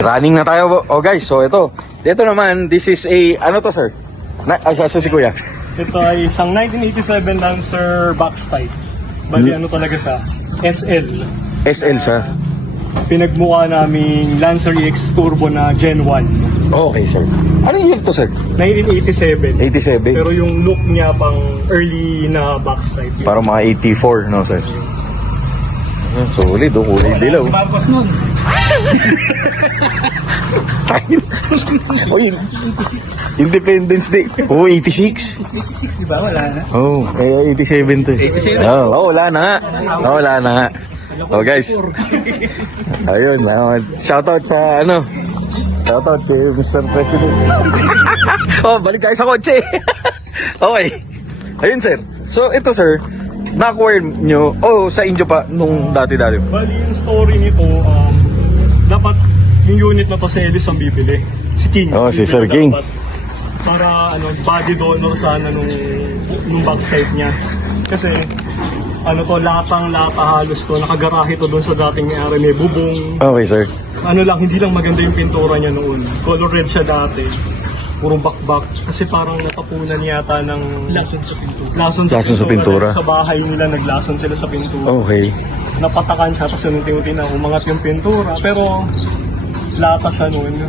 Running na tayo. Oh guys, so ito naman, this is a, ano to sir? Asa si kuya? Ito ay isang 1987 Lancer box type. Bali ano talaga siya? SL. SL siya. Pinagmukha naming Lancer EX Turbo na Gen 1. Okay sir. Ano year to sir? 1987. 87. Pero yung look niya pang early na box type. Parang mga 84, no sir? Solid, kulay dilaw. Si Marcos nun. Oy, Independence Day. Oh, 86. 86, di ba? Wala na. Oh, 87 to. 87? Wala na nga. Wala na nga. Oh guys. Ayun, shoutout sa ano. Shoutout kay Mr. President. Oh, balik tayo sa kotse. Okay. Ayun sir. So ito sir, na-acquire nyo, sa inyo pa nung dati-dati. Bali yung story nito, dapat yung unit na to si Ellis ang bibili. Si King. Oh, si Sir King. Dapat. Para body donor sana nung box type niya. Kasi lata halos to, nakagarahe to doon sa dating may-ari, may bubong. Okay sir. Hindi lang maganda yung pintura niya noon. Color red siya dati. Puro bakbak. Kasi parang natapunan yata ng lason sa pintura. Lason sa pintura. Sa bahay nila naglason sila sa pintura. Okay. Napatakan siya, tapos unti-unti na umangat yung pintura. Pero lata siya noon.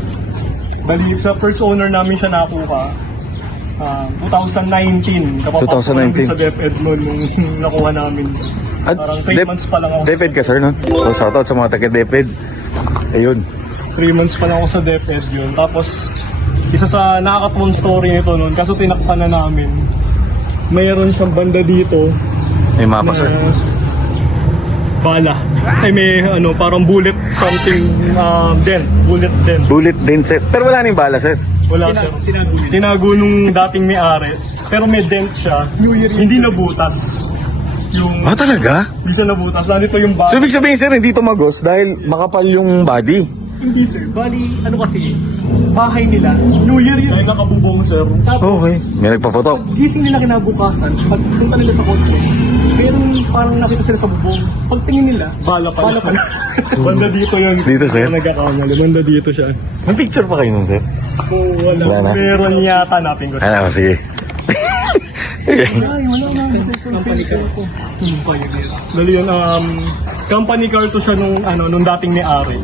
Bali, sa first owner namin siya nakuha. 2019. Kapapasok namin sa DepEd noon nung nakuha namin. At Parang 3 months pa lang ako. DepEd ka sir, no? So shoutout sa mga taga-DepEd. Ayun. 3 months pa lang ako sa DepEd yun. Tapos, isa sa nakakatuwang story nito noon, kaso tinakpan na namin. Mayroon siyang banda dito. May mapa sir. Bala. May parang bullet something, bullet den. Bullet din sir. Pero wala nang bala sir. Wala sir. Tinago nung dating may-ari. Pero may dent siya. Hindi nabutas. Talaga? Hindi siya nabutas. Nandito yung bala. So ibig sabihin sir, hindi tumagos dahil makapal yung body. Hindi sir. Bali, kasi, bahay nila. New Year yun. Ay, nakabubong sir. Tapos, Okay. May nagpaputok. gising nila kinabukasan, pagpunta nila sa kotse, meron parang nakita sila sa bubong. Pagtingin nila, bala pa. Banda dito yun. Dito, sir? Nagkakamali. Banda dito siya. May picture pa kayo nun sir? Wala. Wala na. Meron yata natin gusto. Sige. Ay, wala na. Company car to. Dali yun, company car to siya nung dating may-ari.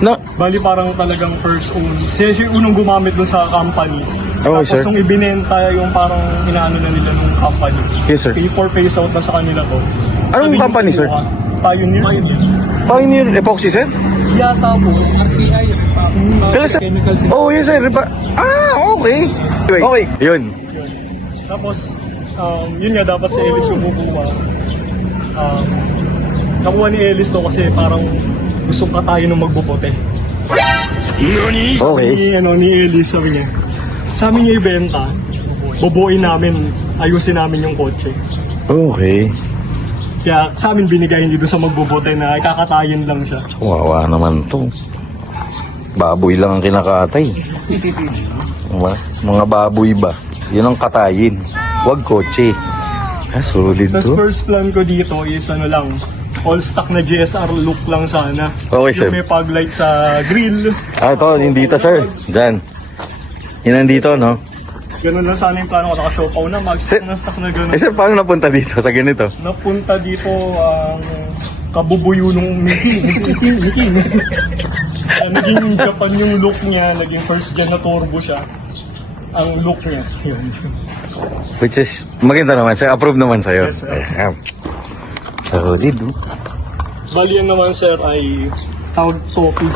No. Bali parang talagang first own. Siya yung unang gumamit dun sa company. Okay, Tapos sir. nung ibinenta yung parang inaano na nila nung company. Yes, sir. Pay for pays out na sa kanila to. Anong company, sir? Pioneer. Pioneer Epoxy sir? Yata po. RCI. Chemicals. Oh yes sir. Okay. Okay. Yun. Tapos, yun nga dapat si Ellis yung kukuha. Nakuha ni Ellis to kasi parang gusto pa tayo nung magbubote. Okay. Ni Ellis, sabi niya, sa amin niya ibenta, bubuoy namin, ayusin namin yung kotse. Okay. Kaya sa amin binigay, hindi doon sa magbubote na ikakatayin lang siya. Wawa naman to. Baboy lang ang kinakatay. Mga baboy ba? Yun ang katayin. Huwag kotse. Solid Tapos to. first plan ko dito is all stock na GSR look lang sana. Okay, sir. Yung may fog light sa grill. Ito, hindi dito sir. Diyan. Yun nandito, no? Ganun lang sana yung plano ko. Naka-show na mag-stock na stock na ganun. Sir, paano napunta dito sa ganito? Napunta dito ang kabubuyo nung Miking. Naging Japan yung look niya. Naging first gen na turbo siya. Ang look niya. Yun. Which is, maganda naman sir. Approve naman sa'yo. Yes, sir. Solid, oh. Bali yan naman sir ay tawag topi.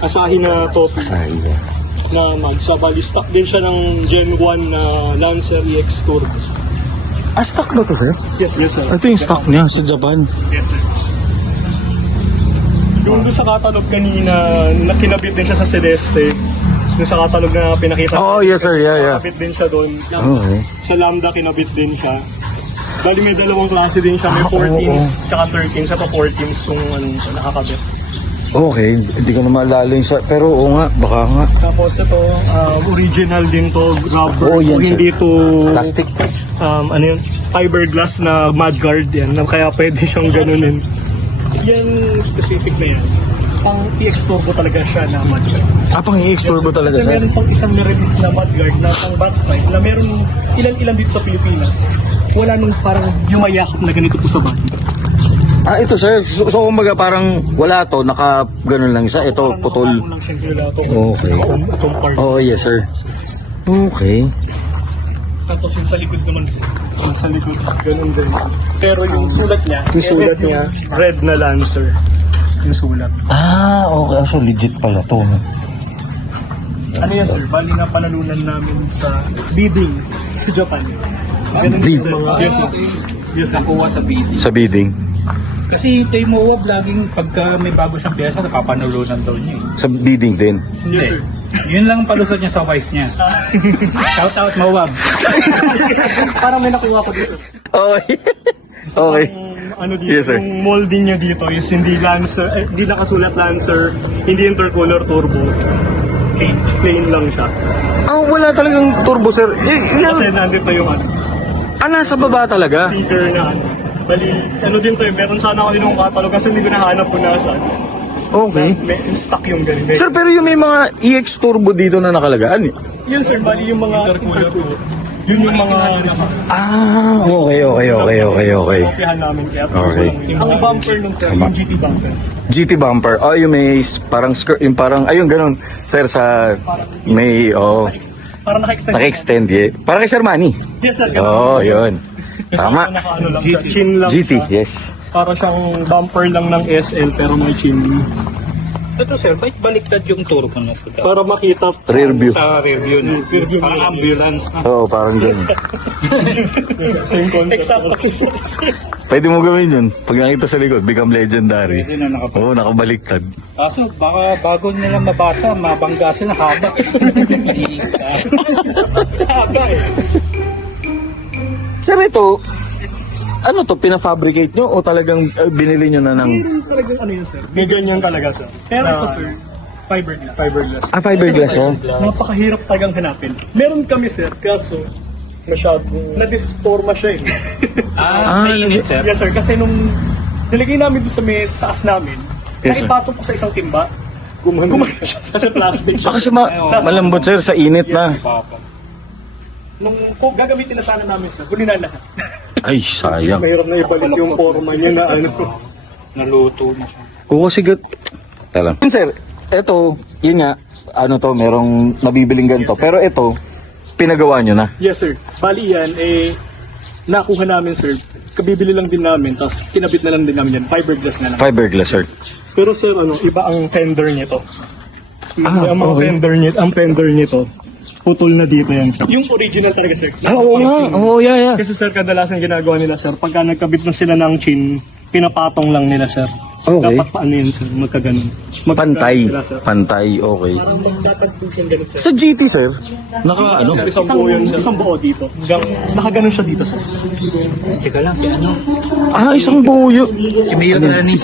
Asahi na topi. Sayang. Na magsa. Bali stock din siya ng Gen 1 na Lancer EX Turbo. Stock na to sir? Yes sir. Ito yung stock niya sa Japan. Yes sir. Yung doon sa katalog kanina, nakinabit din siya sa Celeste. Yung sa catalog na pinakita. Oh, yes sir, yeah. Kinabit din siya doon. Okay. Sa Lambda, kinabit din siya. Bali may dalawang klase din siya. May 14s, tsaka 13s. Sa 14s kung anong nakakabit. Okay, hindi ko na maalala yung pero oo nga, baka nga. Tapos ito, original din to, rubber. Oh, yan, sir. Hindi to, Plastic. ano yun, fiberglass na mudguard yan. Kaya pwede siyang ganunin. Yan specific na yan. Pang PX Turbo talaga siya na mudguard. Pang i-exturbo talaga Kasi sir? meron pang isang na-release na mudguard na pang backstrike na meron ilan-ilan dito sa Pilipinas. Wala nung parang yumayakap na ganito po sa body. Ito sir, so kumbaga parang wala to, naka ganun lang isa, ito putol. Parang lang siyang wala to. Okay. Itong part. Oh yes sir. Okay. Tapos yung sa likod naman, yung sa likod, ganun din. Pero yung sulat niya, red na Lancer. Yung sulat. Okay. So legit pala to. Ano yan sir? Bali na panalunan namin sa bidding sa Japan. Ganun Bid? yung mga, yes sir. Yes sir. Nakuha sa bidding. Sa bidding. Kasi kay Moab, laging pagka may bago siyang pyesa, napapanulunan daw niya eh. Sa bidding din. Yes sir. Yun lang ang palusot niya sa wife niya. Shout out Moab. Parang may nakuha ko dito. Okay. Okay. Ano dito, Yes, sir. yung molding niya dito is hindi Lancer, hindi nakasulat Lancer, hindi intercooler turbo. Plain lang siya. Wala talagang turbo sir. Kasi nandito yung ano, Nasa baba talaga. sticker na ano. Bali, ano din to meron sana ako din yung catalog kasi hindi ko nahanap kung nasaan. Okay. May stock yung ganito. Sir, pero yung may mga EX turbo dito na nakalagaan. Yun sir, bali yung mga intercooler. Yun yung mga Okay. kopyahan namin kaya. Okay. Ang bumper nun sir, yung GT bumper. GT bumper. Yung may parang skirt, yung parang, ayun ganun. Sir, sa may, Parang naka-extend. naka-extend, Parang kay Sir Manny. Yes sir. Yun. Kasi Tama. naka-ano lang siya, chin lang GT, siya. yes. Para siyang bumper lang ng SL pero may chin. Ito sir, bakit baliktad yung turbo na ito? Para makita Rear view. Sa rear view na. Rear view Parang mirror. ambulance. Parang ganun. same concept. Exactly. Pwede mo gawin yun. Pag nakita sa likod, become legendary. Pwede na nakapag. Nakabaliktad. Kaso baka bago nila mabasa, mabangga sila haba. Haba eh. Sir, ito, ano to, pina-fabricate nyo o talagang binili nyo na ng... Meron talagang ano yun sir. May ganyan talaga sir. Pero ito sir, fiberglass. Fiberglass. Fiberglass, Napakahirap talagang hanapin. Meron kami sir, kaso masyadong na-disforma siya eh. Sa init sir. Yes sir, kasi nung nilagay namin doon sa may taas namin, Yes, sir. naipatong ko sa isang timba, gumano siya sa plastic siya. Kasi malambot sir sa init na. Nung kung gagamitin na sana namin sir, huli na lahat. Ay, sayang. Mahirap na ibalik yung forma niya na ano. Naluto na siya. Oo, sige. Talang. Sir, ito, yun nga, ano to, merong nabibiling ganito. Pero ito, pinagawa nyo na. Yes sir, bali yan, nakuha namin sir, kabibili lang din namin, tapos kinabit na lang din namin yan, fiberglass na lang. Fiberglass, sir. Pero sir, iba ang fender nito. Ang mga okay. fender nito, putol na dito yan sir. Yung original talaga sir. Oo nga. Oo, yeah. Kasi sir, kadalasan ginagawa nila sir, pagka nagkabit na sila ng chin, pinapatong lang nila sir. Okay. Dapat paano yun sir, magkaganon. Pantay. Sila, sir. Pantay, okay. Parang magtatagpo siyang ganit sir. Sa GT, sir, naka ano? Sir, isang buo yun sir. Isang buo dito. Nakaganon siya dito sir. Teka lang, si ano? Isang buyo. Si Mayor Dani.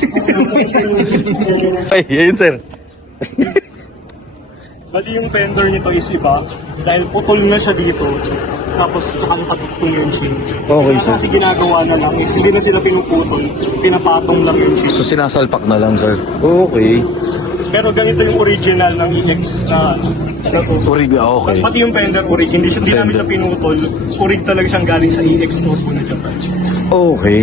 Ay, yun, sir. Bali yung fender nito is iba dahil putol na siya dito tapos tsaka nakatuktong yung chin. Okay, Kaya sir. kasi ginagawa na lang is hindi na sila pinuputol, pinapatong lang yung chin. So, sinasalpak na lang, sir. Okay. Pero ganito yung original ng EX na ano to. Orig, okay. Pati yung fender orig, hindi namin siya pinutol. Orig talaga siyang galing sa EX Turbo na Japan. Okay.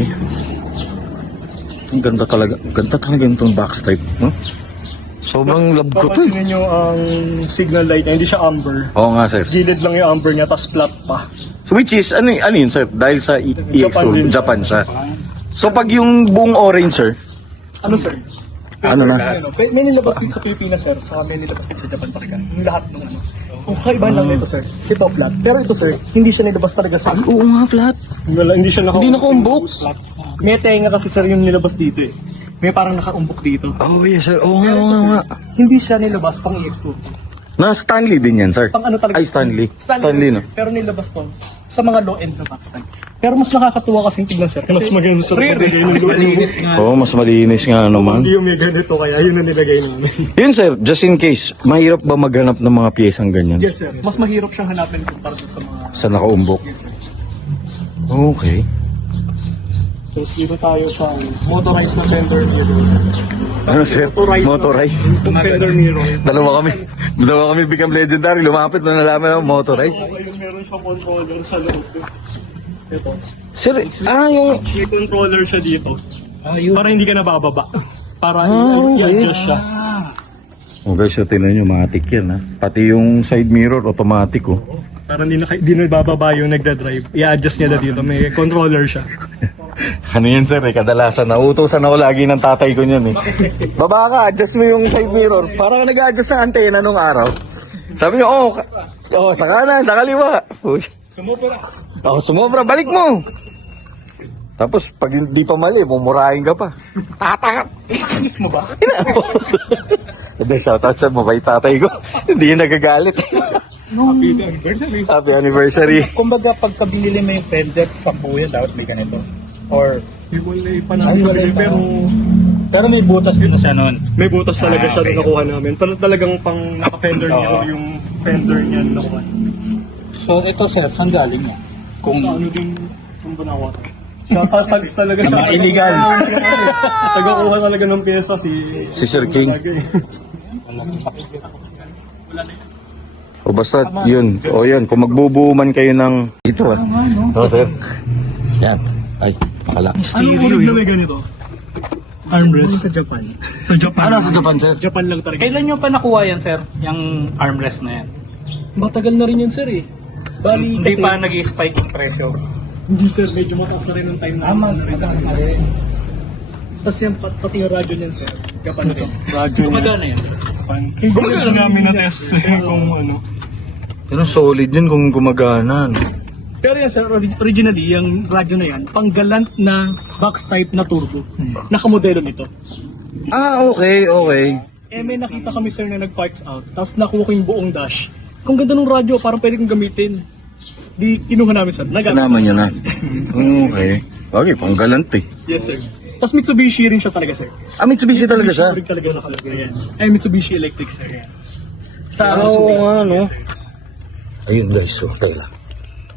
Ang ganda talaga. Ganda talaga itong backstripe. Huh? Sobrang love ko to. Papansinin nyo ang signal light niya, hindi siya amber. Oo nga, sir. Gilid lang yung amber niya, tapos flat pa. So, which is, ano yun, sir? Dahil sa EX Japan din. Japan siya. So, pag yung buong orange, sir, Ano sir? ano na? May nilabas din sa Pilipinas sir, saka may nilabas din sa Japan talaga. Yung lahat ng ano. Kung kakaibahan lang nito sir, ito flat. Pero ito sir, hindi siya nilabas talaga sa... Oo nga, flat. Wala, hindi siya Hindi nakaumbok. May tenga kasi sir yung nilabas dito eh. May parang nakaumbok dito. Oh, yes, sir. Oo nga, oo nga. Hindi siya nilabas pang EX2. Na Stanley din yan, sir. Pang ano talaga? Ay, Stanley. Stanley, no? Pero nilabas to sa mga low-end na box type. Pero mas nakakatuwa kasing tignan, sir. Mas maganda sa pagbigay ng Malinis nga. Oo, mas malinis nga naman. Hindi yung may ganito, kaya yun ang nilagay namin. Yun, sir, just in case, mahirap ba maghanap ng mga piyesang ganyan? Yes, sir. Mas mahirap siyang hanapin kumpara sa mga... Sa nakaumbok? Yes, sir. Okay. Tapos dito tayo sa motorized na fender mirror. Ano, sir? Motorized? Yung fender mirror. Dalawa kami become legendary. Lumapit na nalaman ng motorized. Ayun, meron siyang controller sa loob. Ito. Sir, yung... May controller siya dito. Ayun. Para hindi ka nabababa. Para okay. i-adjust siya. Oh guys, so tingnan nyo, matik yan ha. Pati yung side mirror, automatic oh. Para hindi na bababa yung nagda-drive. I-adjust niya na dito. May controller siya. Ano yan sir eh, kadalasan nauutosan ako lagi ng tatay ko niyan eh. Baba ka, adjust mo yung side mirror. Para ka nag-adjust sa antena nung araw. Sabi niyo, sa kanan, sa kaliwa. Sumupura. Sumobra, balik mo. Tapos pag hindi pa mali, mumurahin ka pa. Tatak! mo ba? Hindi, shoutout sa mabait tatay ko. Hindi yung nagagalit. Happy anniversary. Happy anniversary. Kumbaga, pagka binili mo yung fender, 10 yan, dapat may ganito. Or, Iwalay pa namin pero pero may butas din na siya noon. may butas talaga siya okay. na nakuha namin. Pero talagang pang naka-fender niya yung fender niya na nakuha. So, ito sir, saan galing yan? Kung Sa ano din yung banawa. Tatag talaga siya. Mga illegal. Tagakuha talaga ng pyesa si Sir King. Talaga eh. O basta yun. O yun, kung magbubuuman kayo ng ito ah. Oo sir. Yan. Ay, akala. Anong ulit na may ganito? Armrest. Sa Japan. Sa Japan. Ano sa Japan sir? Japan lang talaga. kailan nyo pa nakuha yan sir? Yung armrest na yan? Matagal na rin yan sir eh. Bali Hindi kasi, pa nag-spike yung presyo. hindi sir, medyo mataas na rin ng time na. mataas na rin. Tapos yan, pati yung radyo niyan sir. Japan rin. Radyo niya. Gumagana yan sir? Japan. Hindi ko namin na-test kung ano. Pero solid yun kung gumagana. No? Pero yan sir, originally, yung radyo na yan, panggalant na box type na turbo. Nakamodelo nito. Ah, okay, okay. Eh may nakita kami sir na nag-parts out, tapos nakuha ko yung buong dash. Kung ganda ng radyo, parang pwede kong gamitin. Di kinuha namin sir. Sinama nyo na. Okay. Okay, panggalant eh. Yes sir. Tapos Mitsubishi rin siya talaga sir. Ah, Mitsubishi talaga siya? Rin talaga siya sir. Ayan. Ay, Mitsubishi Electric sir. Ayan. Sa Oo nga, no? Yes, sir. Ayun guys, so, tayo lang.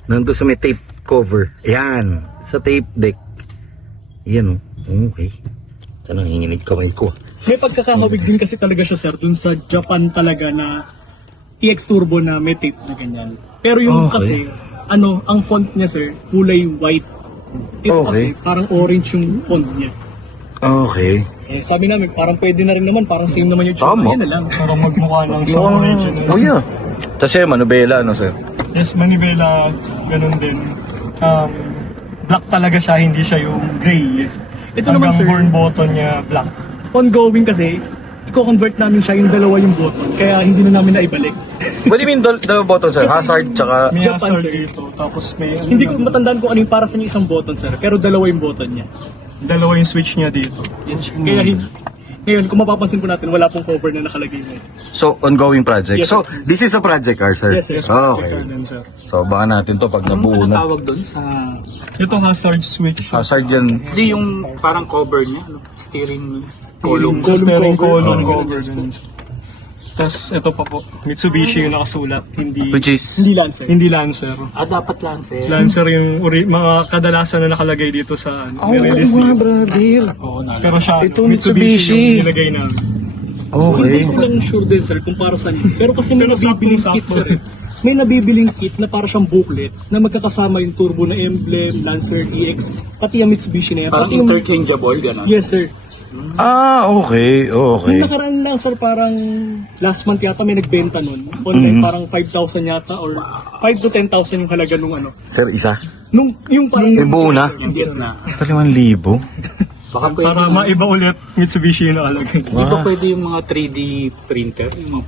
Nandun sa may tape cover. Ayan. Sa tape deck. Ayan, oh. Okay. Ito nang hinginig kamay ko. May pagkakahawig din kasi talaga siya sir dun sa Japan talaga na EX Turbo na may tape na ganyan. Pero yung Okay. kasi, ang font niya sir, kulay white. Ito Okay. kasi parang orange yung font niya. Okay. Eh, sabi namin, parang pwede na rin naman, parang same naman yung Tama. Yan na lang. Parang magmukha lang siya Mukhang, original. oh yeah. Tapos yung manubela, ano sir? Yes, manibela, ganun din. Black talaga siya, hindi siya yung gray. Yes. Ito naman sir, burn button niya black. Ongoing kasi, i-convert namin siya yung dalawa yung button, kaya hindi na namin naibalik. What do you mean dalawa button sir? Hazard tsaka... May Japan, hazard sir. dito, tapos may... Hindi ko matandaan kung ano yung para sa inyo isang button, sir. Pero dalawa yung button niya. Dalawa yung switch niya dito. Yes, sir. Kaya ngayon, kung mapapansin po natin, wala pong cover na nakalagay na. So, ongoing project. Yes, So, this is a project car, sir? Yes, sir. Okay. Ganun, sir. So, baka natin to pag nabuo Ano na. tawag doon sa... Ito hazard switch. Hazard yan. Hindi yung parang cover niya, ano, steering column. Steering cover. column Oh, cover. Ganun. Tapos ito pa po, Mitsubishi yung nakasulat, hindi Which is... Hindi Lancer. hindi Lancer. Dapat Lancer. Lancer yung mga kadalasan na nakalagay dito sa nirelease dito. brother. Oo, Pero siya, Ito, yung Mitsubishi. nilagay namin. Okay. Hindi ko lang sure din, sir, kung para saan. Pero kasi may Pero nabibiling sakto-sakto. kit, sir. May nabibiling kit na para siyang booklet na magkakasama yung turbo na emblem, Lancer EX, pati yung Mitsubishi na yan. Parang Pati yung... interchangeable, gano'n. Yes, sir. Ah, okay. Okay. Yung nakaraan lang, sir, parang last month yata may nagbenta nun. Online, parang 5,000 yata or 5 to 10,000 yung halaga nung ano. Sir, isa? Yung parang... Yung buo na? Yes na. 5,000. Baka pwede, Para maiba ulit, Mitsubishi yung nakalagay. di ba pwede yung mga 3D printer? Yung mga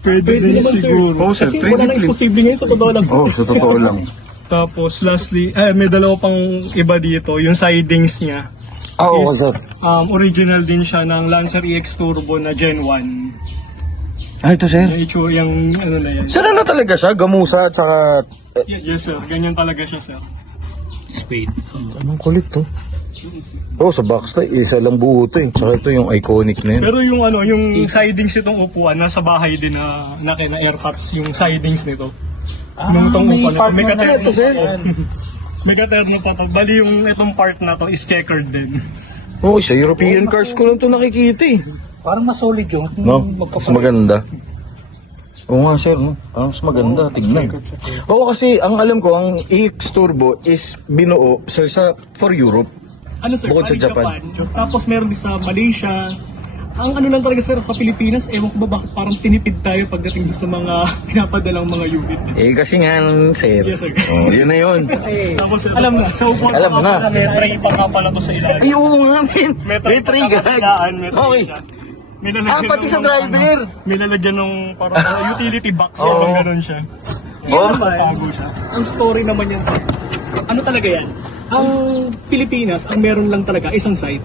Pwede Pwede din naman, sir. siguro. Oh, sir, Kasi 3D wala nang print. imposible ngayon sa totoo lang, sir. Oh, sa totoo lang. Tapos lastly, may dalawa pang iba dito, yung sidings niya. Ah, oo, is, sir. original din siya ng Lancer EX Turbo na Gen 1. Ito sir. Yung itsura, yung ano na yan. Sir, ano talaga siya? Gamusa at saka... Yes sir, ganyan talaga siya sir. Spade. Anong kulit to? Oh, sa backside, isa lang buo to eh. Saka ito yung iconic na yun. Pero yung ano, yung sidings nitong upuan, nasa bahay din na kina airpods yung sidings nito. Nung tong may upuan na part to, may na katerno ito, sir. pa to. May katerno pa to. Bali yung itong part na to is checkered din. Oh, sa European cars ko lang to nakikita eh. Parang mas solid yun. No? Mas maganda. Oo nga sir, no? Parang mas maganda, tignan. Oo kasi, ang alam ko, ang EX Turbo is binuo for Europe. Ano sir, Bukod sa bali Japan. Tapos meron din sa Malaysia. Ang ano lang talaga sir, sa Pilipinas, ewan ko ba bakit parang tinipid tayo pagdating doon sa mga pinapadalang mga unit. Eh kasi nga, sir. Yes, sir. Oh, yun na yun. Tapos alam na, sa upuan Alam pa na. nga, may tray pa nga pala to sa ilalim. Ay, oo nga, men. May trigger. May tray Okay. siya. May lalagyan pati ng sa mga driver. may lalagyan ng parang utility box, yung ganun siya. Oo. Tago siya. Ang story naman yan sir. Ano talaga yan? Ang Pilipinas, ang meron lang talaga isang site,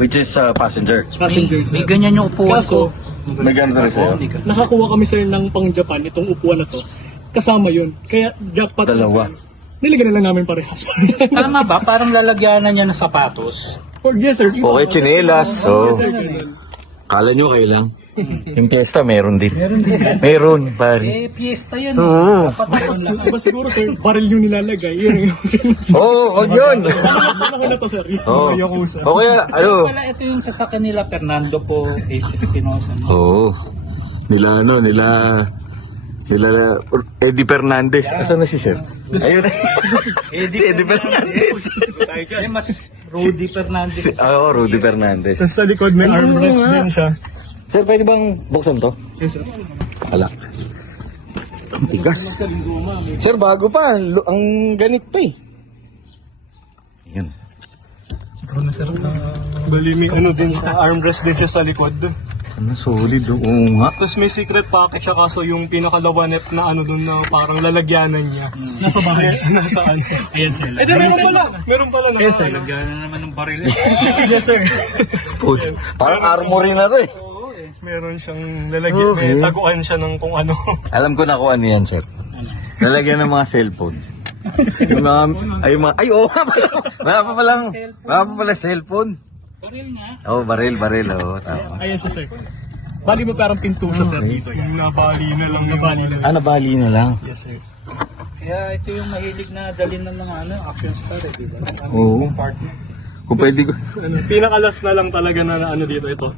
Which is passenger. passengers. May ganyan yung upuan Kaso, ko. May gano'n talaga sa'yo. nakakuha kami sir ng pang Japan, itong upuan na to. Kasama yun. Kaya jackpot. Dalawa. Sir. Nilagyan na lang namin parehas. Tama ba? Parang lalagyanan niya ng sapatos. Or yes sir. Okay, tsinelas. So, Yes, sir, ganun. kala nyo kayo lang. Yung piyesta, meron din. Meron, pare. Piyesta yan. Oo. Tapos siguro sir, baril yung nilalagay. Yun yung Oo, wag yun. Ano na to sir? Oo. Yung Yakuza. O kaya, ano? Wala, ito yung sasakyan nila, Fernando po, Ace Espinosa. Oo. Nila Eddie Fernandez. Asan na si Sir? Ayun. Si Eddie Fernandez. Ay, mas Rudy Fernandez. Rudy Fernandez. Tapos sa likod may armrest Oo nga. din siya. Sir, pwede bang buksan to? Yes sir. Wala. Ang tigas. Sir, bago pa. Ang ganit pa eh. Ayan. Bro na sir. Bali may ano din siya, armrest din siya sa likod. Ano, solid. Oo nga. Tapos may secret pocket siya kaso yung pinakalawanet na ano dun na parang lalagyanan niya. Nasa bahay. Nasa ano. Ayan sir. Eh di meron pala. Meron pala na. Yes sir. Lagyan na naman ng baril. Yes sir. Puti. Parang armory na to eh. Meron siyang lalagyan. Okay. May taguan siya ng kung ano. Alam ko na kung ano yan, sir. Lalagyan ng mga cellphone. Yung mga, ay, oo nga pala. Wala pa pala cellphone. Baril nga. Oo, baril, oo, tama. Ayan siya sir. Bali mo parang pinto siya sir dito. Yung nabali na lang. Nabali na lang. Nabali na lang. Yes sir. Kaya ito yung mahilig na dalhin ng mga action star eh, diba? Oo. Partner. Kung pwede ko. Ano, pinakalas na lang talaga na ano dito ito.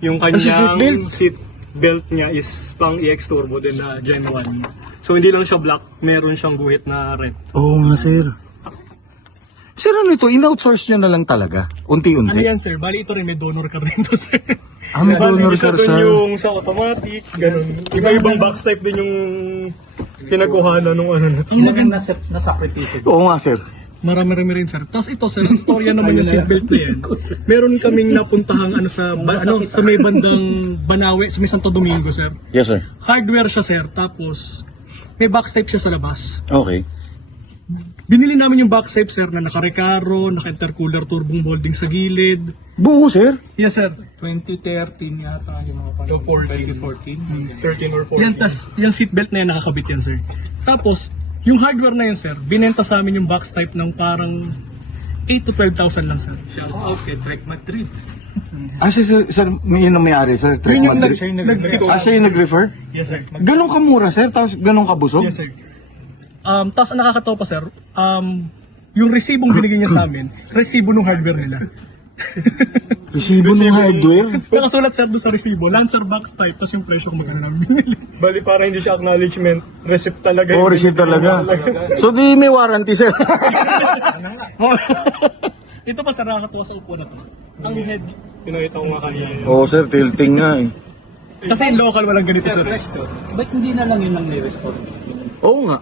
Yung seat belt? kanyang seat belt niya is pang EX Turbo din na Gen 1. So hindi lang siya black, meron siyang guhit na red. Oo nga, sir. Sir, ano ito? In-outsource nyo na lang talaga? Ano Unti-unti? yan sir? Bali ito rin may donor car din to sir. May Bali, donor isa car dun sa... yung sa automatic, ganun. Iba-ibang box type din yung pinagkuhanan nung ano na to. Talagang nasakripisyo. Oo nga, sir. Marami-rami rin sir. Tapos ito sir, ang storya naman yung seatbelt na yan. Meron kaming napuntahang ano sa may bandang Banawe, sa may Santo Domingo sir. Yes, sir. Hardware siya sir, tapos may box type siya sa labas. Okay. Binili namin yung box type sir na naka-recaro, naka-intercooler turbong molding sa gilid. Buo, sir. Yes sir. 2013 yata yung mga So, 14. 2014. 13 or 14. Yan, tas yung seatbelt na yan nakakabit yan sir. Tapos, yung hardware na yan sir, binenta sa amin yung box type ng parang 8 to 12,000 lang sir. Shout out kay Trek Madrid. Sir, yun ang may-ari, sir. Trek Yun yung Madrid. nag-tip sa Siya yung nag-refer? Yes sir. Ganun kamura, sir? Tapos ganun kabusog? Yes sir. Tapos ang nakakatawa pa sir, yung resibong binigay niya sa amin, resibo ng hardware nila. Resibo ng hardware? Nakasulat sir doon sa resibo, Lancer box type, tapos yung presyo kung magkano namin binili. Bali para hindi siya acknowledgement, receipt talaga. Oo, receipt talaga. So, di may warranty, sir. Ito pa sir, nakakatawa sa upo na to. Ang head, pinakita ko nga kanina. Oo, sir. Tilting nga eh. Kasi in local walang ganito sir. Ba't hindi na lang yun ang ni-restore? Oo nga.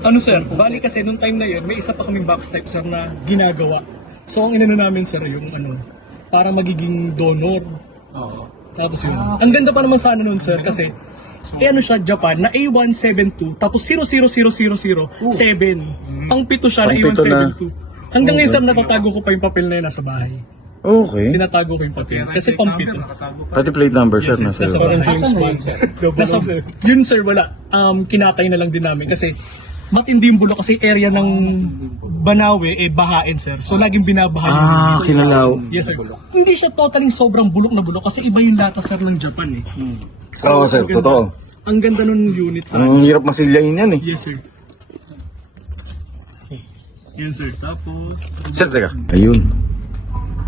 Ano sir, bali kasi nung time na yun, may isa pa kaming box type sir na ginagawa. So ang inano namin sir, yung ano, para magiging donor. Oo. Tapos yun. Ang ganda pa naman sana nun sir kasi ano siya, Japan, na A172, tapos 00007. Pang pito siya na Pang pito na. A172. Hanggang ngayon sir, natatago ko pa yung papel na yun nasa bahay. Okay. Tinatago ko yung pati. Kasi pampito. Pati plate number, sir, nasa Nasa parang James Bond. Nasa, yun sir, wala. Kinatay na lang din namin kasi matindi yung bulok kasi area ng Banawe bahain sir. So laging binabahan. Kinalaw. Yes sir. Hindi siya totaling sobrang bulok na bulok kasi iba yung lata sir ng Japan eh. Oo, sir, ang ganda- totoo. Ang ganda nun unit sir. Ang hirap masilyahin yan eh. Yes sir. Yan sir. Tapos Sir, teka. Ayun.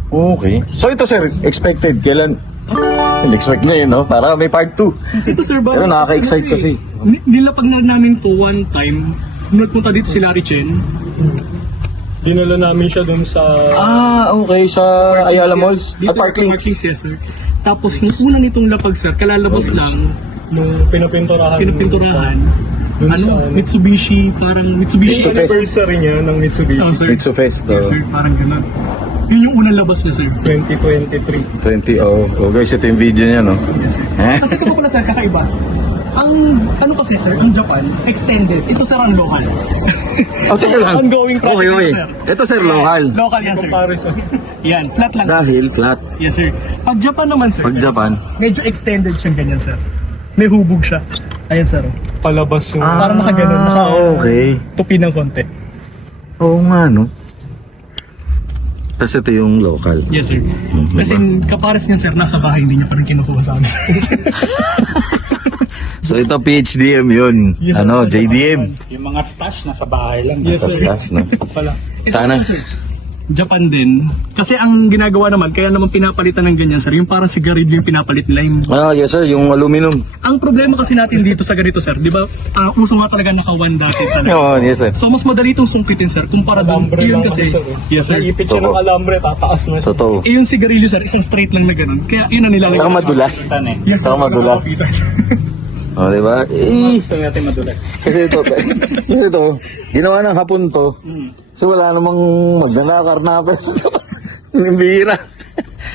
Okay. So ito, sir, expected. Kailan? In-expect niya yun, no? Para may part 2. ito sir, Pero nakaka-excite kasi. Nilapag na namin to one time. Nung nagpunta dito si Larry Chen. Dinala namin siya dun sa... Okay. Sa Ayala Malls. Dito, Park Links. yes sir. Tapos yung una nitong lapag sir, kalalabas lang nung pinapinturahan. pinapinturahan. Dun Ano? sa- Mitsubishi, parang Mitsubishi. Mitsubishi. Anniversary niya ng Mitsubishi. Oh, sir. Pizza Fest. Yes, sir, parang gano'n. Yun yung unang labas na sir. 2023. 20. Oh, guys, ito yung video niya, no? Yes, sir. Eh? Kasi ito pala sir, kakaiba. Ang, ano kasi sir, ang Japan, extended. Ito sir ang local. Oh, teka lang. Ongoing project Okay, okay. sir. Ito, sir, local. Local yan sir. Comparison. Yan, flat lang. Dahil flat. Yes sir. Pag Japan naman sir, Pag Japan. medyo extended siyang ganyan sir. May hubog siya. Ayan sir. Palabas yung... Parang nakaganon, Okay. tupi ng konti. Oo nga, no? Tapos ito yung local. Yes sir. Kasi kapares niyan sir, nasa bahay hindi niya pa rin kinukuha sa amin. So ito PHDM yun. Yes, sir. Ano, JDM. Yung mga stash nasa bahay lang. Yes, Sa sir. stash, no? Pala. Sana. Ito, sir, Japan din. Kasi ang ginagawa naman, kaya naman pinapalitan ng ganyan sir, yung parang sigarilyo yung pinapalit nila. Yung... Yes, sir. Yung aluminum. Ang problema kasi natin dito sa ganito sir, di ba, uso nga talaga naka-1 dati talaga. Oo, yes, sir. So mas madali itong sungkitin sir, kumpara doon. Alambre Yun lang kasi, sir. yes sir. Naipit siya ng Totoo. alambre, tataas na siya. Totoo. Yung sigarilyo sir, isang straight lang na ganun. Kaya yun ang nilalagay. Saka madulas. Yes, sir, Saka madulas. nakakapitan. O, diba? Gusto natin madulas. Kasi ito, ginawa ng hapon to. So wala namang magnanakar-napes. Yung bihira.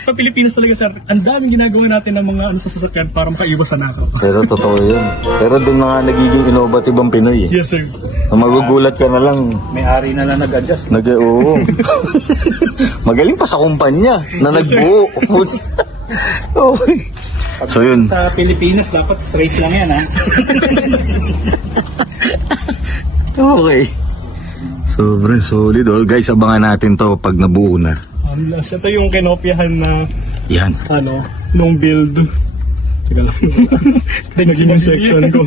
Sa Pilipinas talaga sir, ang daming ginagawa natin ng mga ano sa sasakyan para makaiwas sa nakaw. Pero totoo yun. Pero doon na nga nagiging innovative ang Pinoy eh. Yes sir. Magugulat ka na lang. May-ari na lang nag-adjust. Oo. Magaling pa sa kumpanya na nagbuo. Okay. So yun. Sa Pilipinas, dapat straight lang yan, ha? Okay. Sobrang solid. Oh. Guys, abangan natin to pag nabuo na. Last, ito yung kinopyahan na, Yan. ano, nung build. Teka lang. Naging yung section ko.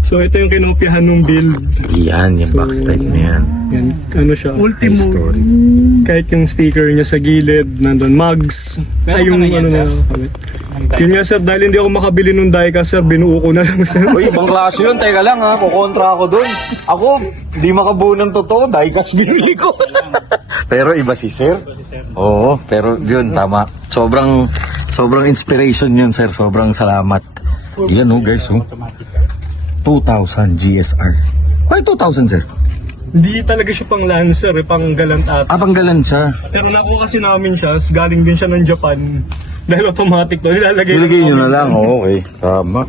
So ito yung kinopyahan nung build. Yan, yung back style na yan. Yan, ano siya. Ultimo. Story. Kahit yung sticker niya sa gilid, nandun, mugs. Pero Ay, yung ano yan, ano sir? na. Yun nga sir, dahil hindi ako makabili nung diecast sir, binuo ko na lang sir. Uy, ibang klase yun. Teka lang ha, kukontra ako dun. Ako, di makabuo ng totoo. Diecast binili ko. Pero iba si sir. Oo, pero yun, tama. Sobrang inspiration yun, sir. Sobrang salamat. Yan oh, guys, oh. 2,000 GSR. Why 2,000, sir? Hindi talaga siya pang Lancer, pang Galant at. Panggalan siya. Pero nakuha kasi namin siya, galing din siya ng Japan. Dahil automatic to, nilalagay Nilagay nyo namin. na lang. Oh, okay, tama.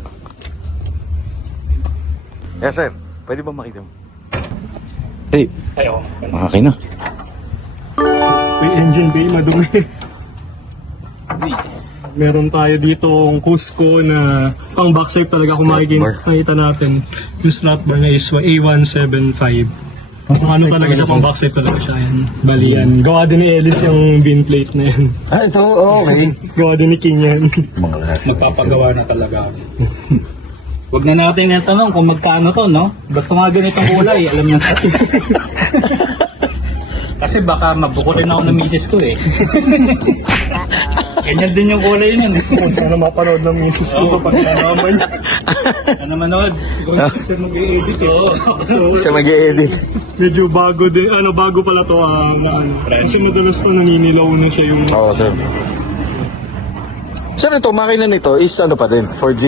Yes, sir. Pwede ba makita mo? Hey, Ayo. makaki na. May engine bay, madumi. Meron tayo dito ang Cusco na pang backside talaga kung Slot bar. makikita natin. Yung slot bar niya is A175. Kung ano talaga siya, pang backside talaga siya yan. Bali yan. Gawa din ni Ellis yung bin plate na yan. Ito, okay. Gawa din ni King yan. Mga klase. Magpapagawa na talaga. Huwag na natin yung tanong kung magkano to, no? Basta mga ganitong kulay, alam niyo. Kasi baka mabukutin ako ng misis ko, eh. Ganyan din yung kulay niyan. Kung sana mapanood ng misis ko pag nalaman niya. Ano manood? Siya mag-i-edit eh. So, Siya mag-i-edit. medyo bago din. Bago pala to na ano. Kasi madalas to naninilaw na siya yung... Oo, sir. Sir, ito, makina nito is ano pa din? 4G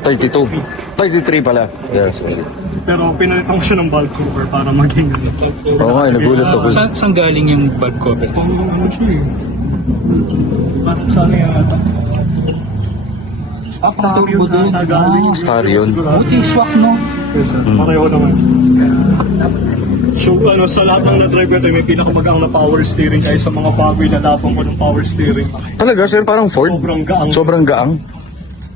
32. 33 pala. Yes, sorry. Pero pinalitan ko siya ng bulk cover para maging ano. Oo nga, nagulat ako. Saan galing yung bulb cover? Ano siya eh. Parang sana yata. Star Yun na galing. Star yun. Buting swak, no? Yes, sir. Pareho naman. So sa lahat ng na-drive ko ito, may pinakamagang na power steering kaya sa mga bago ilalapang ko ng power steering. Talaga sir, parang Ford? Sobrang gaang. Sobrang gaang?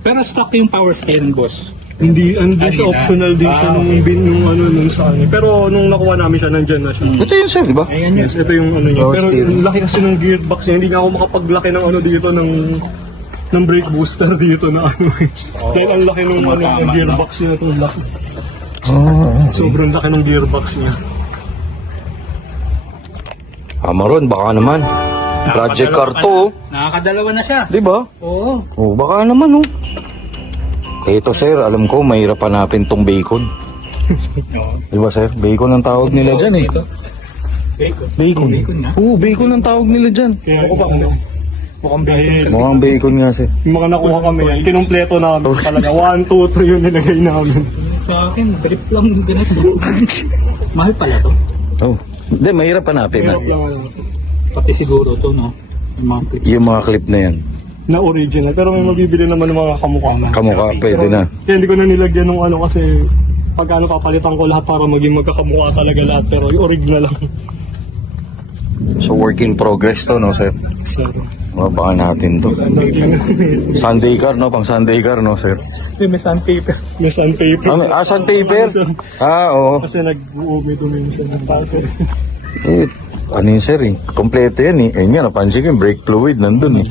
Pero stock yung power steering, boss. Hindi, ano din siya, Kanina? optional din siya nung sa ano. Pero nung nakuha namin siya, nandyan na siya. Ito yun sir, di ba? Ayan yun. Yes, ito yung ano niya. Power Pero steering. yung laki kasi ng gearbox niya, hindi nga ako makapaglaki ng ano dito ng brake booster dito na ano eh. Dahil ang laki ng ano, ng gearbox niya, itong laki. Sobrang laki ng gearbox niya. Maron, baka naman. Project car to, oh. Nakakadalawa na siya. Di ba? Oo. Oh, baka naman, oh. Ito sir, alam ko, mahirap hanapin tong bacon. Di ba sir? Bacon ang tawag nila dyan eh. Bacon. Bacon na? Oo, bacon ang tawag nila dyan. Kaya ako pa, mukhang bacon. Mukhang bacon nga sir. Yung mga nakuha kami yan, kinumpleto namin talaga. 1, 2, 3 yung nilagay namin. Sa akin, trip lang yung ganito. Mahal pala to. Oh, hindi, mahirap hanapin na. Hirap lang ano, Pati siguro to, no? Yung mga clips. Yung mga clip na yan. na original. Pero may mabibili naman ng mga kamukha na. Kamukha, pwede na. Kaya hindi ko na nilagyan ng ano kasi pag ano papalitan ko lahat para maging magkakamukha talaga lahat. Pero yung original lang. So work in progress to, no sir? So, Baka natin to. Sunday car, no? Pang Sunday car, no sir? may sandpaper. May sandpaper. Sandpaper? Oo. Kasi nag-uumi-dumi minsan ng paper. Ano yun sir eh? Kompleto yan eh. Nga, napansin ko yung brake fluid nandun eh.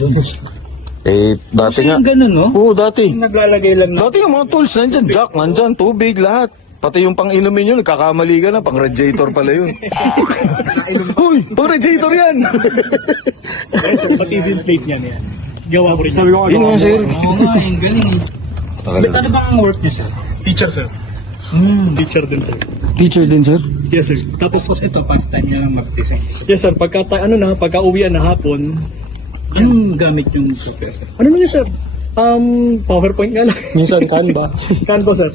Dati nga. Yung ganun, no? Oo, dati. Naglalagay lang na. Dati yung mga tools nandyan, jack nandyan, tubig, lahat. Pati yung pang inumin yun, nagkakamali ka na, pang radiator pala yun. Uy, pang radiator yan! Pati din plate niya yan. Gawa ko rin. Sabi ko Yun nga sir. Oo nga, yung galing. Talaga. Ano bang work niya, sir? Teacher, sir. Teacher din, sir. Teacher din sir? Yes, sir. Tapos ito, past time niya lang mag-design. Yes, sir. Pagka uwian na hapon, Anong gamit yung software, sir? ano naman yun, sir? PowerPoint nga lang. Minsan, Canva. Canva, sir.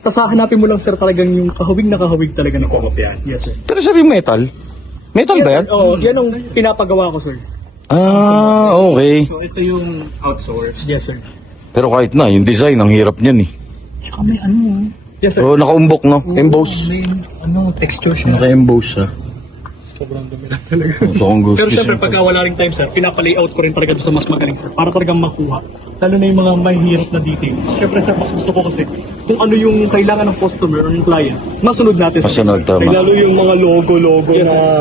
Tapos hanapin mo lang, sir, talagang yung kahawig na kahawig talaga na kopyahan. Yes, sir. Pero sir, yung metal? Metal ba yan? Oo, yan ang pinapagawa ko, sir. Okay. So ito yung outsource. Yes, sir. Pero kahit na, yung design, ang hirap niyan eh. Tsaka may ano, Yes, sir. So, nakaumbok, no? Emboss. may texture siya. Naka-emboss, ha? Sobrang dumi lang talaga. So, kung gusto Pero syempre, siya. pagka wala ring time, sir, pinapa-layout ko rin talaga doon sa mas magaling, sir. Para talagang makuha. Lalo na yung mga mahirap na details. Syempre, sir, mas gusto ko kasi kung ano yung kailangan ng customer or yung client, masunod natin. sir. Masunod, tama. Lalo yung mga logo na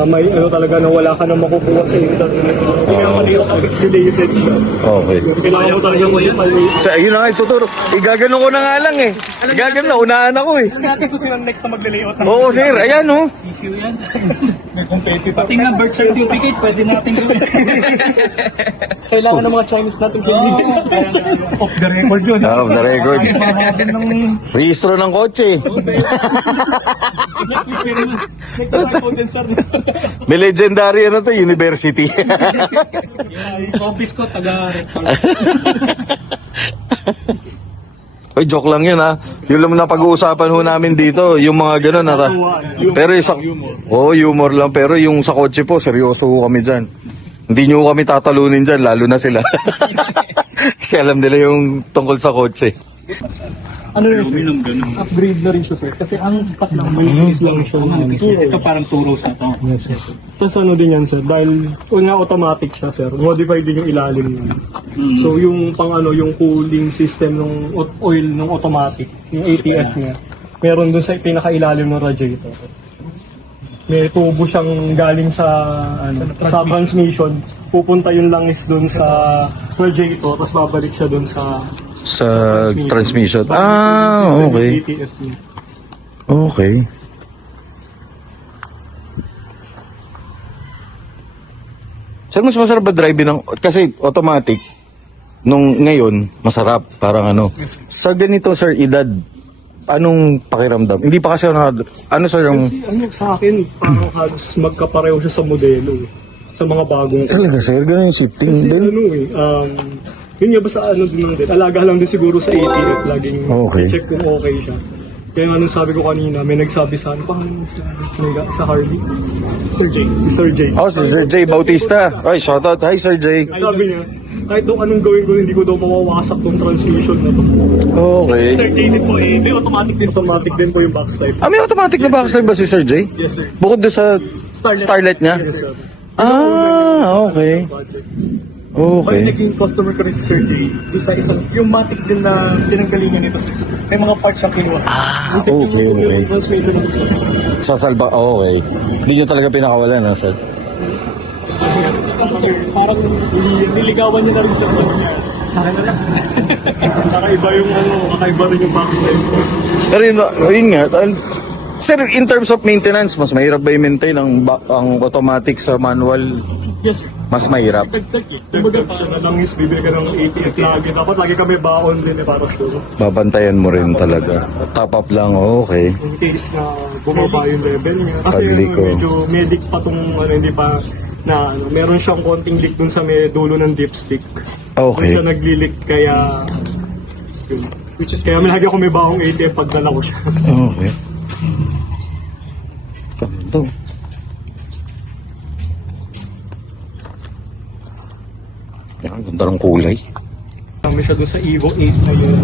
may ano talaga na wala ka na makukuha sa internet. Pinapa-layout ang pixelated siya. Okay. Kailangan mo talaga mag-layout. So, ayun na nga, ituturo. Igagano ko na nga lang eh. Igagano na, unahan ako eh. Natin ko sila next na magle-layout. Oo, sir. Ayan, oh. Issue yan. May competitive. Pati nga birth certificate, pwede natin gawin. Kailangan ng mga Chinese natin kaibigan. Off the record yun. Off the record. Rehistro ng kotse. May legendary ano to, university. Yung office ko, taga-rectal. Oy, joke lang yun ha. Yung lang na pag-uusapan ho namin dito, yung mga gano'n ha. Pero yung sa... humor lang. Pero yung sa kotse po, seryoso ho kami dyan. Hindi nyo kami tatalunin dyan, lalo na sila. Kasi alam nila yung tungkol sa kotse. Ano rin sir? Uminom ganun. Upgrade na rin siya sir. Kasi ang stock lang, may piece lang siya. Ito parang 2 rows na to. Tapos ano din yan sir, dahil una automatic siya sir, modified din yung ilalim niya. So yung pang ano, yung cooling system ng oil ng automatic, yung ATF niya, meron dun sa pinakailalim ng radiator. May tubo siyang galing sa ano, sa transmission, pupunta yung langis dun sa radiator, tapos babalik siya dun sa Transmission. Babalik yung system ng Okay. ATF niya. Okay. Sir, mas masarap ba drive ng... Kasi automatic, nung ngayon, masarap. Parang ano. Sa ganito, sir, edad, anong pakiramdam? Hindi pa kasi ako ano, sir, yung... Kasi ano sa akin, parang halos magkapareho siya sa modelo eh. Sa mga bagong. Talaga, sir, ganun yung shifting Kasi din. ano eh, yun nga basta ano din lang din. Alaga lang din siguro sa ATF. Laging Okay. check kung okay siya. Kaya nga nung sabi ko kanina, may nagsabi sa ano, pangalan sa Harley? Sir J. Sir J. Oh, si Sir J Bautista. Ay, shoutout. Hi, Sir J. Sabi niya, kahit daw anong gawin ko, hindi ko daw mawawasak tong transmission na to. Okay. Sir J din po eh, may automatic din. Automatic din po yung box type. Ah, may automatic na backslide ba si Sir J? Yes, sir. Bukod doon sa Starlet niya? Yes, sir. Ah, okay. Pag Okay. naging customer ko rin si Sir J, doon sa isang, yung matic din na pinanggalingan nito, sir. May mga parts siyang kinuha. Ah, okay, okay. Yung transmission ng sir. Sa salba, okay. Hindi nyo talaga pinakawalan, ha, Sir? Kasi sir, parang niligawan niya na rin sir sa kanya. Sa akin na lang. Kakaiba yung kakaiba rin yung box type. Pero yun nga, Sir, in terms of maintenance, mas mahirap ba i-maintain ang automatic sa manual? Yes, sir. Mas mahirap. Kumbaga siya na lang is bibili ka ng 88 lagi. Dapat lagi kami baon din para sure. Babantayan mo rin talaga. Top up lang, okay. In case na bumaba yung level niya. Kasi Pag leak, medyo medic pa tong hindi pa na meron siyang konting leak dun sa may dulo ng dipstick. Okay. Kaya nagli-leak kaya yun. Which is kaya lagi ako may baong ATM pag dala ko siya. Okay. Ganito. Yan, ganda ng kulay. Kami siya dun sa Evo 8 na yun.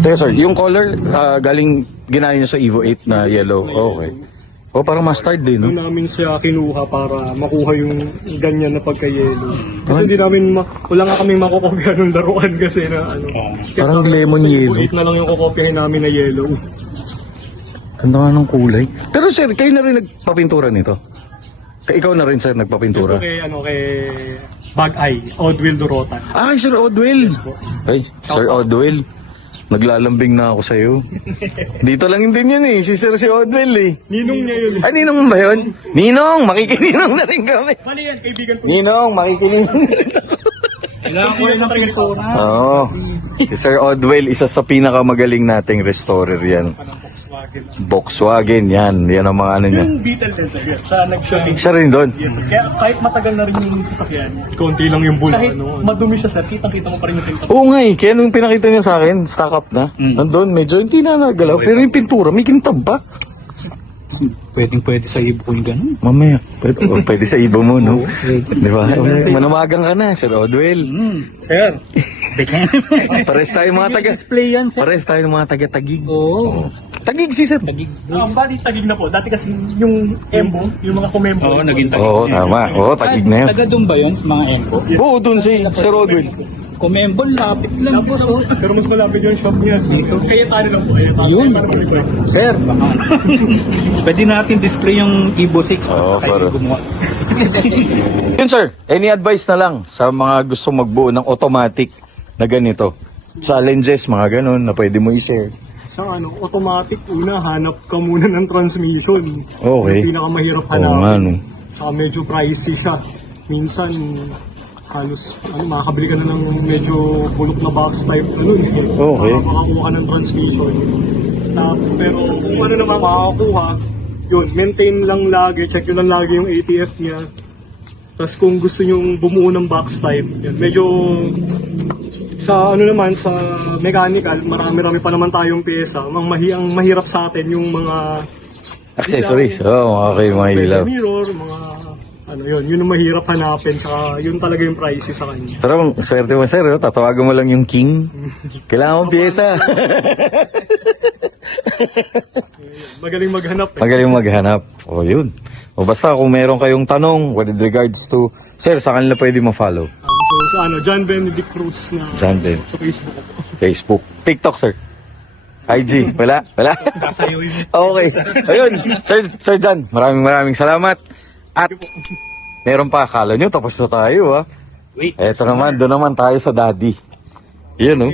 Teka sir, yung color galing ginaya nyo sa Evo 8 na yellow. Okay. O parang mustard din, no? Doon namin siya kinuha para makuha yung ganyan na pagka-yellow. Kasi hindi namin, wala nga kami makokopya ng laruan kasi na ano. Parang lemon sa yellow. Evo 8 na lang yung kokopyahin namin na yellow. Ganda nga ng kulay. Pero sir, kayo na rin nagpapintura nito? Ikaw na rin sir nagpapintura? Ito kay Bag Eye, Oddwill Dorotan. Ah, Sir Odwell. Ay, Sir Odwell. Naglalambing na ako sa'yo. Dito lang din yun eh. Si Sir si Odwell eh. Ninong niya yun. Ah, Ninong ba yun? Ninong, makikininong na rin kami. Mali yan, kaibigan ko. Ninong, makikininong na rin ako. Kailangan ko rin ng pintura. Oo. Si Sir Odwell, isa sa pinakamagaling nating restorer yan. Volkswagen, yan. Yan ang mga ano niya. Yung Beetle din sir, siya nag-shopping. Isa rin doon. Yes, sir. Kaya kahit matagal na rin yung sasakyan, konti lang yung bula. Kahit Ano. madumi siya sir, kitang-kita mo pa rin yung tinta. Oo nga eh. Kaya nung pinakita niya sa akin, stock up na. Nandun, medyo hindi na nagalaw. Pero yung pintura, may kintab ba? Pwede sa ibo yung ganun. Mamaya, pwede sa iba mo, no? Di ba? Manamagang ka na, Sir Odwell. Sir, Pares tayo mga taga... display yan, sir. Pares tayo mga taga-tagig. Oo. Tagig si Sir. Bali tagig na po. Dati kasi yung Embo, yung mga kumembo. Oo, naging tagig. Oo, tama. Oo, tagig na yun. Taga doon ba yun, sa mga empo? Oo, dun si Sir Odwell. Kumembol, lapit lang po. So. Pero mas malapit yung shop niya. Kaya tayo lang po. Kaya tayo Yun. para mag-drive. Sir, baka. Pwede natin display yung Evo 6. Oo, Basta sir. tayo gumawa. Yun sir, any advice na lang sa mga gusto magbuo ng automatic na ganito? Challenges, mga ganun, na pwede mo i-share. Sa automatic, una, hanap ka muna ng transmission. Okay. Yung pinakamahirap Oo nga, hanapin. no. Saka medyo pricey siya. Minsan, halos, makakabili ka na ng medyo bulok na box type. Okay. Makakuha ka ng transmission. Pero kung ano naman makakakuha, yun, maintain lang lagi, check nyo lang lagi yung ATF niya. Tapos kung gusto nyo bumuo ng box type, yun, medyo sa sa mechanical, marami-rami pa naman tayong pyesa. Ang mahirap sa atin yung mga Accessories. Oo, okay, mga ilaw. mirror, mga yun ang mahirap hanapin. Saka yun talaga yung pricey sa kanya. Pero swerte mo sir, tatawagan mo lang yung king. Kailangan mo pyesa. Magaling maghanap eh. Magaling maghanap. O yun. O basta kung meron kayong tanong with regards to, sir, sa kanila pwede mo-follow. So sa John Benedict Cruz na John Ben. sa Facebook ko. Facebook. TikTok, sir. IG. Wala? Wala? Sasayo yun. Okay. Ayun. Sir John, maraming salamat. At meron pa, akala nyo, tapos na tayo, ha? Wait. Eto naman, doon naman tayo sa daddy. Yun, no?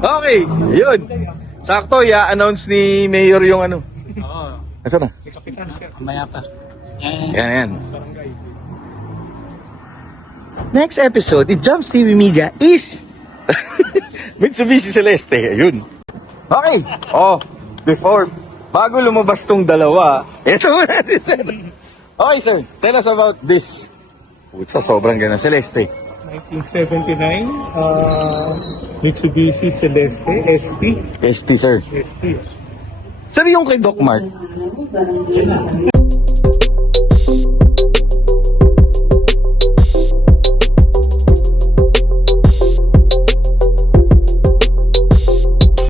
Okay, yun. Sakto, i-announce ni Mayor yung ano. Oo. Nasaan na? Kamaya pa. Yan. Next episode, it Jumps TV Media is Mitsubishi Celeste. Ayun. Okay. Bago lumabas tong dalawa, eto muna si Sir. Okay, sir. Tell us about this. Putsa, sobrang ganda. Celeste. 1979, Mitsubishi Celeste ST. ST, sir. ST. Sir, yung kay Doc Mart.